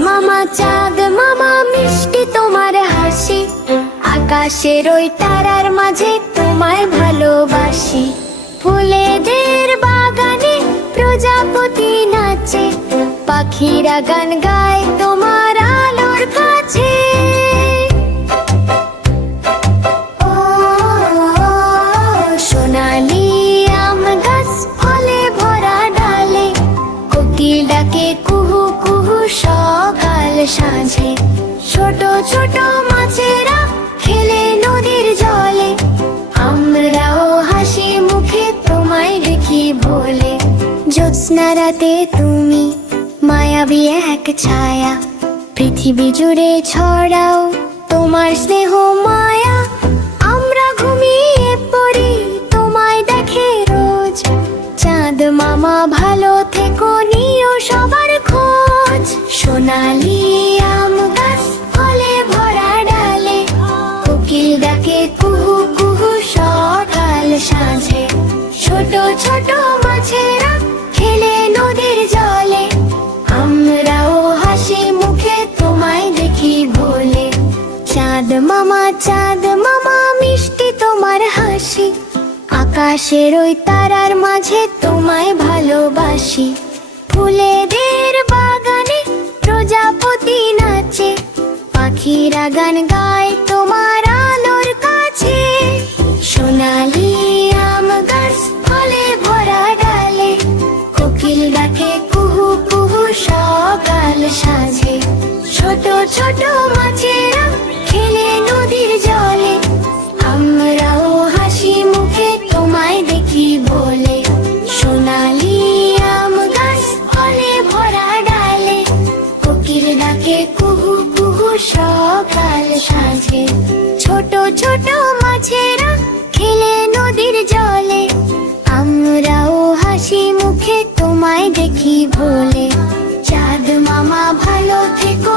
মামা চাঁদ মামা মিষ্টি তোমার হাসি, আকাশের ওই তারার মাঝে তোমায় ভালোবাসি। ফুলেদের বাগানে প্রজাপতি নাচে, পাখিরা গান গায় তোমার আলোর কাছে। ও সোনালি আম গাছ ফলে ভরা ডালে, কোকিল ডাকে কুহু কুহু সকাল সাঁঝে। ছোট ছোট মাছেরা খেলে নদীর জলে, আমরাও হাসি মুখে তোমায় দেখি ভোলে। জ্যোৎস্না রাতে তুমি মায়াবী এক ছায়া, পৃথিবী জুড়ে ছড়াও তোমার স্নেহ মায়া। আমরা ঘুমিয়ে পড়ি তোমায় দেখে রোজ, চাঁদ মামা ভালো থেকো নিও সবার খোঁজ। সোনালি আম গাছ ফলে ভরা ডালে, কোকিল ডাকে কুহু কুহু সকাল সাঁঝে। ছোট ছোট মাছেরা খেলে নদীর জলে, আমরাও হাসি মুখে তোমায় দেখি ভোলে। চাঁদ মামা মিষ্টি তোমার হাসি, আকাশের ওই তারার মাঝে তোমায় ভালোবাসি। ফুলেদের বাগানে প্রজাপতি নাচে, পাখিরা গান গায় তোমার আলোর কাছে। সোনালি আম গাছ ফলে ভরা ডালে, কোকিল ডাকে কুহু কুহু সকাল সাঁঝে। ছোট ছোট মাছেরা খেলে নদীর জলে, আমরাও হাসি মুখে তোমায় দেখি ভোলে। সোনালি আম গাছ ফলে ভরা ডালে, কোকিল ডাকে কুহু কুহু সকাল সাঁঝে। ছোট ছোট মাছেরা খেলে নদীর জলে, আমরাও হাসি মুখে তোমায় দেখি ভোলে। চাঁদ মামা ভালো থেকো